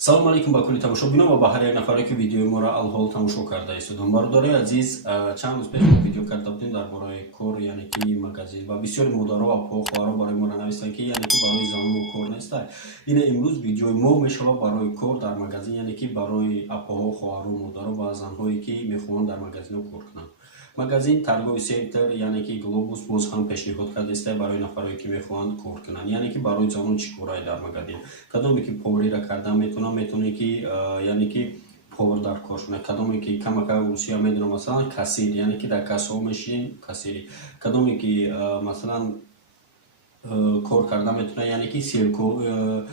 салом алейкум ба кулли тамошобинон ва ба ҳар як нафаре ки видеои моро алҳол тамошо кардаистодам. Бародари азиз, чанд рӯз пеш мо видео карда будем дар бораи кор, яъне ки магазин ва бисёри модаро ва хоҳаро барои моро навистанд ки яъне ки барои занон кор неста. Ина имрӯз видеои мо мешавад барои кор дар магазин, яъне ки барои апоҳо, хоҳаро, модаро ва занҳое ки мехоҳанд дар магазино кор кунанд. Магазин торговый сектор, яъне ки глобус боз ҳам пешниҳод кардаиста барои нафароне ки мехоҳанд кор кунанд, яъне ки барои занон чӣ корае дар магазин. Кадоме ки поварира кардан метавонад ки яъне ки повар дар кор шунад, кадоме ки камака русия медонам масалан кассир, яъне ки дар кассаҳо мешинем кассирӣ, кадоме ки масалан кор кардан метавонад, яъне ки селко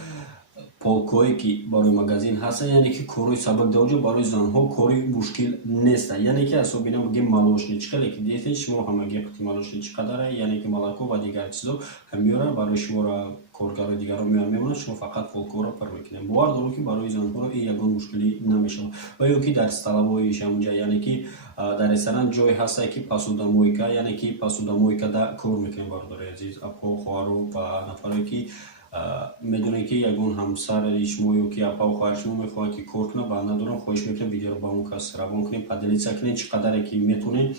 полкое ки барои магазин ҳастанд, яъне ки кори сабакдавҷо барои занҳо кори мушкил неста. Яъне ки асобина бигем молочничка, леки дидед шумо ҳамаги қисми молочничи қадаре, яъне ки молоко ва дигар чизо меорад барои шуморо коргарои дигарон меомонад, шумо фақат полкоро пар мекунед. Бовар дорум ки барои занҳоро ин ягон мушкилӣ намешавад. Ва ё ки дар столовои шамҷа, яъне ки дар ресторан ҷое ҳаста ки посудомойка, яъне ки посудомойкада кор мекунем. Бародари азиз, апо, хоҳаро ва нафаре ки медонед ки ягон ҳамсари шумо ё ки апа хоҳари шумо мехоҳад ки кор кунад ва надорам, хоҳиш мекунем видеоро ба он кас равон кунем, поделиться кунем чӣ қадаре ки метонем.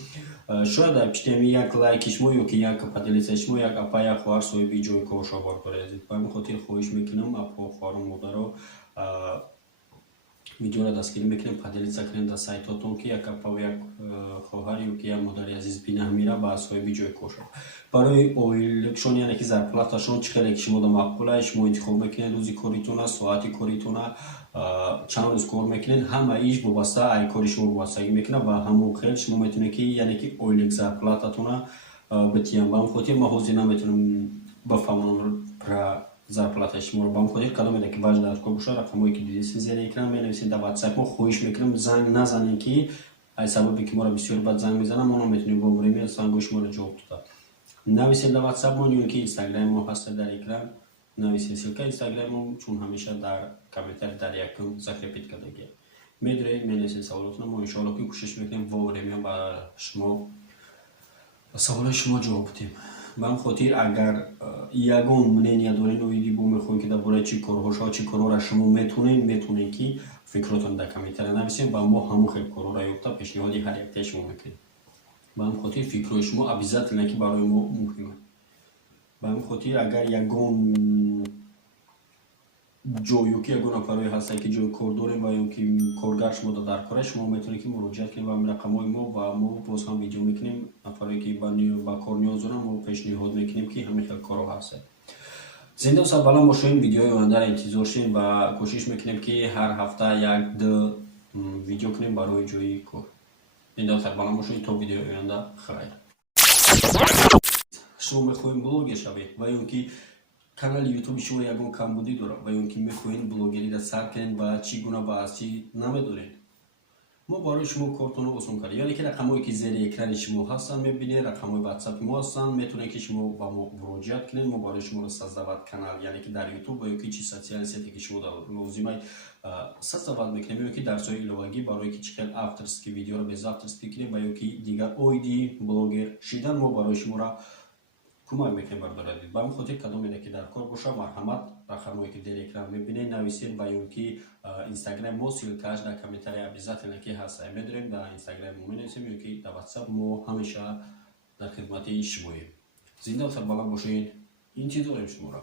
Шояд дар пичтеми як лайки шумо ё ки як поделитсияи шумо як апа, як хоҳар соҳиби ҷои кор шавад. Бародари азиз, ба ҳамин хотир хоҳиш мекунам апо, хоҳаро, модаро видеоро дастгирӣ мекунем, поделиться кунем дар сайтотон ки як апа ва як хоҳар ё ки як модари азиз бинамира ба соҳиби ҷои кор шавад. Барои оилашон, яъне ки зарплаташон чӣ қадаре ки шумода маъқулае, шумо интихоб мекунед рӯзи коритона, соати коритона, чанд рӯз кор мекунед, ҳама иш вобаста ай кори шумо вобастагӣ мекунад ва ҳамон хел шумо метавонед ки яъне ки оилик зарплататона битиям. Ба ҳамин хотир ман ҳозир наметавонам бафаҳмонам про зарплатаи шуморо. Ба ҳамин хотир кадоме ки ваҷ дар кор бошад, рақамҳое ки дидед зери экран менависед дар WhatsApp. Мо хоҳиш мекунам занг назанед ки ай сабаби ки моро бисёр бад занг мезананд, мо наметавонем бо времени зангҳои шуморо ҷавоб додам. Нависед дар WhatsApp мо ё ки Instagram мо ҳаст дар экран, нависед. Ссилка Instagram мо чун ҳамеша дар комментарий дар якум закрепит кардагиям. Медоред, менависед саволотона, мо иншоалло ки кӯшиш мекунем во время ба шумо саволои шумо ҷавоб дидем. Ба ҳамин хотир агар ягон мнения доред, оиди бо мехоҳем ки дар бораи чӣ корҳо шавад, чӣ корҳоро шумо метонед ки фикротон дар комментарий нависед ва мо ҳамон хел корҳоро ёфта пешниҳоди ҳар яктаи шумо мекунем. Ба ҳамин хотир фикрҳои шумо обязательно ки барои мо муҳиманд. Ба ҳамин хотир агар ягон ҷой ё ки ягон нафарое ҳастанд ки ҷои кор дорем ва ё ки коргар шумода дар кор аст, шумо метавонед ки муроҷиат кунед ба рақамҳои мо ва мо боз ҳам видео мекунем. Нафаре ки ба кор ниёз доранд, мо пешниҳод мекунем ки ҳамин хел корҳо ҳастанд. Зинда ва сарбаланд бошем. Видеои ояндаро интизор шудем ва кӯшиш мекунем ки ҳар ҳафта як-ду видео кунем барои ҷои кор. Зинда ва сарбаланд бошед то видеои оянда. Хайр. Шумо мехоҳем блогер шавед ва ё ки канали ютуби шумо ягон камбудӣ дорад ва ё ки мехоҳед блогериро сар кунед ба чӣ гуна ва аз чӣ намедонед, мо барои шумо кортонро осон кардем. Яъне ки рақамҳое ки зери экрани шумо ҳастанд мебинед, рақамҳои WhatsApp мо ҳастанд, метавонед ки шумо ба мо муроҷиат кунед. Мо барои шумо создавад канал, яъне ки дар ютуб ва ё ки чӣ социални сети ки шумо лозимай создавад мекунем, ё ки дарсҳои иловагӣ барои ки чӣ хел авторский видеоро без авторский кунем ва ё ки дигар оиди блогер шидан мо барои шуморо кӯмак мекунем. Бародари, ба ҳамин хотир кадоме ки дар кор боша, марҳамат, рақамҳое ки дер экран мебинед нависед ва ё ки Instagram мо ссилкааш дар комментарий обязательно ки ҳаст. Медорем дар Instagram мо менависем ё ки дар WhatsApp мо ҳамеша дар хидмати шумоем. Зинда ва сарбаланд бошед. Интизорем шуморо.